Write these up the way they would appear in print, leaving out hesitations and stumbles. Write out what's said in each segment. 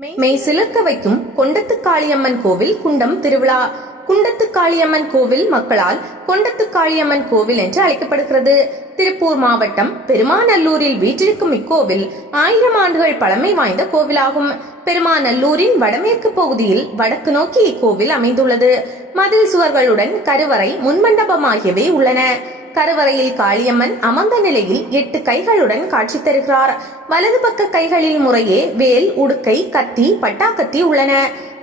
மெய் சிலிர்க்க வைக்கும் கொண்டத்து காளியம்மன் கோவில் குண்டம் திருவிழா. குண்டத்து காளியம்மன் கோவில் மக்களால் கொண்டத்து காளியம்மன் கோவில் என்று அழைக்கப்படுகிறது. திருப்பூர் மாவட்டம் பெருமாநல்லூரில் வீற்றிருக்கும் இக்கோவில் 1000 ஆண்டுகள் பழமை வாய்ந்த கோவிலாகும். பெருமாநல்லூரின் வடமேற்கு பகுதியில் வடக்கு நோக்கி இக்கோவில் அமைந்துள்ளது. மதில் சுவர்களுடன் கருவறை, முன்மண்டபம் ஆகியவை உள்ளன. கருவறையில் காளியம்மன் அமர்ந்த நிலையில் 8 கைகளுடன் காட்சி தருகிறார். வலது பக்க கைகளில் முறையே வேல், உடுக்கை, கத்தி, பட்டாக்கத்தி உள்ளன.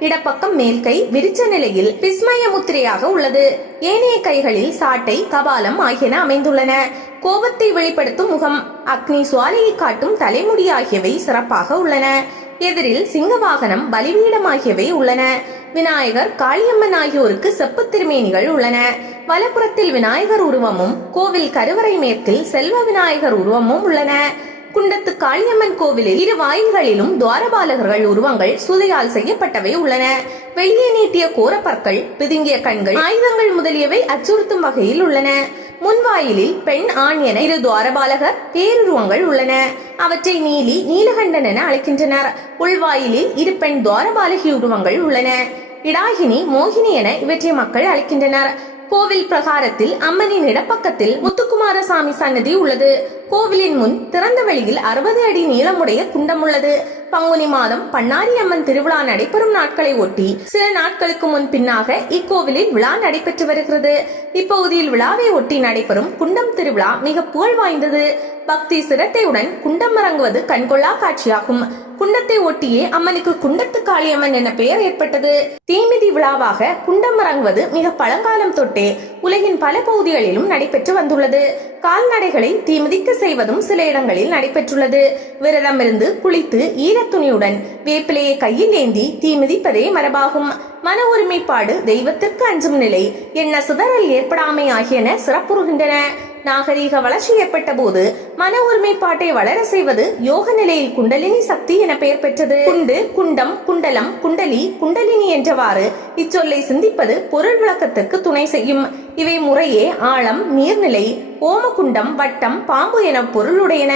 இடப்பக்கம் மேல் கை விரிச்ச நிலையில் விஸ்மய முத்திரையாக உள்ளது. ஏனைய கைகளில் சாட்டை, கபாலம் ஆகியன அமைந்துள்ளன. கோபத்தை வெளிப்படுத்தும் முகம், அக்னி சுவாலையை காட்டும் தலைமுடி ஆகியவை சிறப்பாக உள்ளன. எதிரில் சிங்க வாகனம், பலிபீடம் ஆகியவை உள்ளன. விநாயகர், காளியம்மன் ஆகியோருக்கு செப்பு திருமேனிகள் உள்ளன. வலப்புறத்தில் விநாயகர் உருவமும் கோவில் கருவறை மேற்கில் செல்வ விநாயகர் உருவமும் உள்ளன. குண்டத்து காளியம்மன் கோவிலில் 2 வாயில்களிலும் துவாரபாலகர்கள் உருவங்கள் சுதையால் செய்யப்பட்டவை உள்ளன. வெளியே நீட்டிய கோரப்பற்கள், பிதுங்கிய கண்கள், ஆயுதங்கள் முதலியவை அச்சுறுத்தும் வகையில் உள்ளன. முன்வாயிலில் பெண், ஆண் என 2 துவாரபாலகர் பேருருவங்கள் உள்ளன. அவற்றை நீலி, நீலகண்டன் என அழைக்கின்றனர். உள்வாயிலில் 2 பெண் துவாரபாலகி உருவங்கள் உள்ளன. இடாகினி, மோகினி என இவற்றை மக்கள் அழைக்கின்றனர். கோவில் பிரகாரத்தில் அம்மனின் இடப்பக்கத்தில் முத்துக்குமாரசாமி சன்னதி உள்ளது. கோவிலின் முன் திறந்த வெளியில் 60 அடி நீளமுடைய குண்டம் உள்ளது. பங்குனி மாதம் பண்ணாரி அம்மன் திருவிழா நடைபெறும் நாட்களை ஒட்டி சில நாட்களுக்கு முன் பின்னாக இக்கோவிலில் விழா நடைபெற்று வருகிறது. இப்பகுதியில் விழாவை ஒட்டி நடைபெறும் குண்டம் திருவிழா மிக புகழ் வாய்ந்தது. பக்தி சிரத்தையுடன் குண்டம் இறங்குவது கண்கொள்ளா காட்சியாகும். குண்டத்தை ஒட்டியே அம்மனுக்கு குண்டத்து காளியம்மன் என பெயர் ஏற்பட்டது. தீமிதி விழாவாக குண்டம் இறங்குவது மிக பழங்காலம் தொட்டே உலகின் பல பகுதிகளிலும் நடைபெற்று வந்துள்ளது. கால்நடைகளை தீமிதிக்க செய்வதும் சில இடங்களில் நடைபெற்றுள்ளது. விரதம் இருந்து குளித்து ஈரத்துணியுடன் வேப்பிலையை கையில் ஏந்தி தீமிதிப்பதே மரபாகும். மன ஒருமைப்பாடு, தெய்வத்திற்கு அஞ்சும் நிலை, எண்ண சிதறல் ஏற்படாமை ஆகியன சிறப்புறுகின்றன. நாகரீக வளர்ச்சி ஏற்பட்ட போது மன ஒருமைப்பாட்டை வளர செய்வது யோக நிலையில் குண்டலினி சக்தி என பெயர் பெற்றது. குண்டு, குண்டம், குண்டலம், குண்டலி, குண்டலினி என்றவாறு இச்சொல்லை சிந்திப்பது பொருள் விளக்கத்திற்கு துணை செய்யும். இவை முறையே ஆழம், நீர்நிலை, ஓமகுண்டம், வட்டம், பாம்பு என பொருளுடையன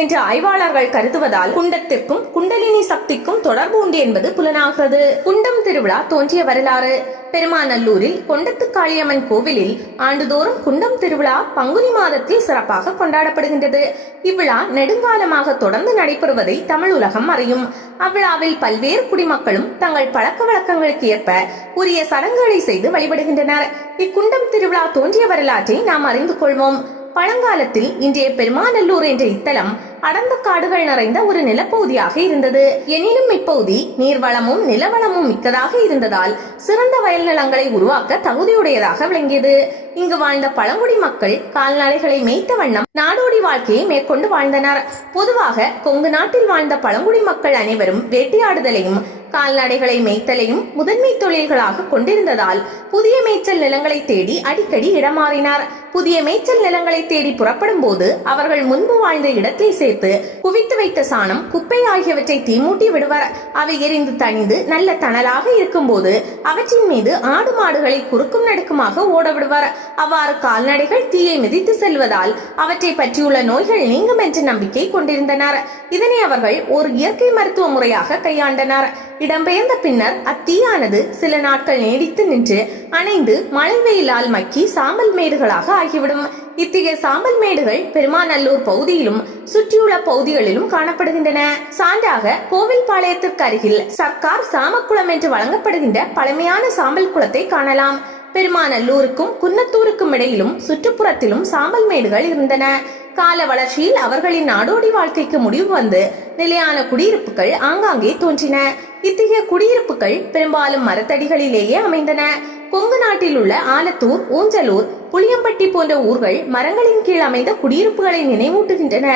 என்று ஆய்வாளர்கள் கருதுவதால் குண்டத்திற்கும் குண்டலினி சக்திக்கும் தொடர்பு உண்டு என்பது புலனாகிறது. குண்டம் திருவிழா தோன்றிய வரலாறு. பெருமாநல்லூரில் கொண்டத்து காளியம்மன் கோவிலில் ஆண்டுதோறும் குண்டம் திருவிழா பங்குனி மாதத்தில் சிறப்பாக கொண்டாடப்படுகின்றது. இவ்விழா நெடுங்காலமாக தொடர்ந்து நடைபெறுவதை தமிழ் உலகம் அறியும். அவ்விழாவில் பல்வேறு குடிமக்களும் தங்கள் பழக்க வழக்கங்களுக்கு ஏற்ப உரிய சடங்குகளை செய்து வழிபடுகின்றனர். இக்குண்டம் திருவிழா தோன்றிய வரலாற்றை நாம் அறிந்து கொள்வோம். பழங்காலத்தில் இன்றைய பெருமாநல்லூர் என்ற இத்தலம் அடர்ந்த காடுகள் நிறைந்த ஒரு நிலப்பகுதியாக இருந்தது. எனினும் இப்பகுதி நீர்வளமும் நிலவளமும் மிக்கதாக இருந்ததால் சிறந்த வயல் நிலங்களை உருவாக்க தகுதியுடையதாக விளங்கியது. இங்கு வாழ்ந்த பழங்குடி மக்கள் கால்நடைகளை மேய்த்த வண்ணம் நாடோடி வாழ்க்கையை மேற்கொண்டு வாழ்ந்தனர். பொதுவாக கொங்கு நாட்டில் வாழ்ந்த பழங்குடி மக்கள் அனைவரும் வேட்டையாடுதலையும் கால்நடைகளை மேய்த்தலையும் முதன்மை தொழில்களாக கொண்டிருந்ததால் புதிய மேய்ச்சல் நிலங்களை தேடி அடிக்கடி இடமாறினார். புதிய மேய்ச்சல் நிலங்களை தேடி புறப்படும் போது அவர்கள் முன்பு வாழ்ந்த இடத்தில் சேர்த்து குவித்து வைத்த சாணம், குப்பை ஆகியவற்றை தீமூட்டி விடுவர். அவை எரிந்து தணிந்து நல்ல தணலாக இருக்கும் போது அவற்றின் மீது ஆடு மாடுகளை குறுக்கும் நடுக்குமாக ஓட விடுவர். அவ்வாறு கால்நடைகள் தீயை மிதித்து செல்வதால் அவற்றை பற்றியுள்ள நோய்கள் நீங்கும் என்ற நம்பிக்கை கொண்டிருந்தனர். இதனை அவர்கள் ஒரு இயற்கை மருத்துவ முறையாக கையாண்டனர். இடம்பெயர்ந்த பின்னர் அத்தீயானது சில நாட்கள் நீடித்து நின்று அணைந்து மழை வெயிலால் மக்கி சாம்பல் மேடுகளாக ஆகிவிடும். இத்தகைய சாம்பல் மேடுகள் பெருமாநல்லூர் பகுதியிலும் சுற்றியுள்ள பகுதிகளிலும் காணப்படுகின்றன. சான்றாக கோவில் பாளையத்திற்கு அருகில் சர்க்கார் சாமக்குளம் என்று வழங்கப்படுகின்ற பழமையான சாம்பல் குளத்தை காணலாம். பெருமாநல்லூருக்கும் குன்னத்தூருக்கும் இடையிலும் சுற்றுப்புறத்திலும் சாம்பல் மேடுகள் இருந்தன. கால வளர்ச்சியில் அவர்களின் நாடோடி வாழ்க்கைக்கு முடிவு வந்து நிலையான குடியிருப்புகள் ஆங்காங்கே தோன்றின. இத்தகைய குடியிருப்புகள் பெரும்பாலும் மரத்தடிகளிலேயே அமைந்தன. கொங்கு நாட்டில் உள்ள ஆலத்தூர், ஊஞ்சலூர், புளியம்பட்டி போன்ற ஊர்கள் மரங்களின் கீழ் அமைந்த குடியிருப்புகளை நினைவூட்டுகின்றன.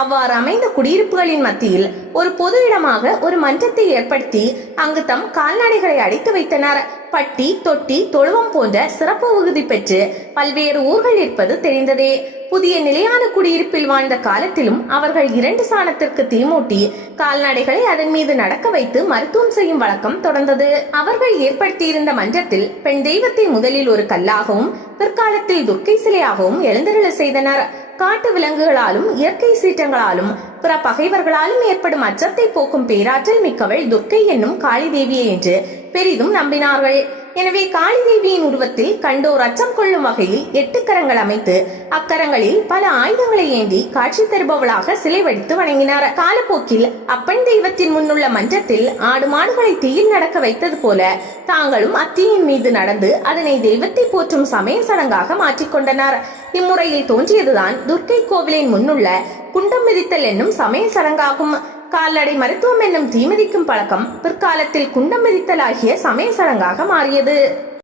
அவ்வாறு அமைந்த குடியிருப்புகளின் மத்தியில் ஒரு பொது இடமாக ஒரு மன்றத்தை ஏற்படுத்தி அங்கு தம் கால்நடைகளை அடைத்து வைத்தனர். பட்டி, தொட்டி, தொழுவம் போன்ற சிறப்பு விகுதி பெற்று பல்வேறு ஊர்கள் இருப்பது தெரிந்ததே. புதிய நிலையான குடியிருப்பில் வாழ்ந்த காலத்திலும் அவர்கள் 2 சாணத்திற்கு தீமூட்டி கால்நடைகளை அதன் மீது நடக்க வைத்து மருத்துவம் செய்யும் வழக்கம் தொடர்ந்தது. அவர்கள் ஏற்படுத்தியிருந்த மன்றத்தில் பெண் தெய்வத்தை முதலில் ஒரு கல்லாகவும் பிற்காலத்தில் துர்க்கை சிலையாகவும் எழுந்தருள செய்தனர். காட்டு விலங்குகளாலும் இயற்கை சீற்றங்களாலும் பிற பகைவர்களாலும் ஏற்படும் அச்சத்தை போக்கும் பேராற்றல் மிக்கவள் துர்க்கை என்னும் காளி தேவியே என்று பெரிதும் நம்பினார்கள். எனவே காளி தேவியின் உருவத்தில் கண்டோர் அச்சம் கொள்ளும் வகையில் 8 கரங்கள் அமைத்து அக்கரங்களில் பல ஆயுதங்களை ஏந்தி காட்சி தருபவளாக சிலை வடித்து வணங்கினார். காலப்போக்கில் அப்பன் தெய்வத்தின் முன்னுள்ள மன்றத்தில் ஆடு மாடுகளை தீயில் நடக்க வைத்தது போல தாங்களும் அத்தீயின் மீது நடந்து அதனை தெய்வத்தை போற்றும் சமய சடங்காக மாற்றிக்கொண்டனர். இம்முறையில் தோன்றியதுதான் துர்க்கை கோவிலின் முன்னுள்ள குண்டம் மிதித்தல் என்னும் சமய சடங்காகும். கால்நடை மருத்துவம் என்னும் தீமிதிக்கும் பழக்கம் பிற்காலத்தில் குண்டம் மிதித்தல் ஆகிய சமய சடங்காக மாறியது.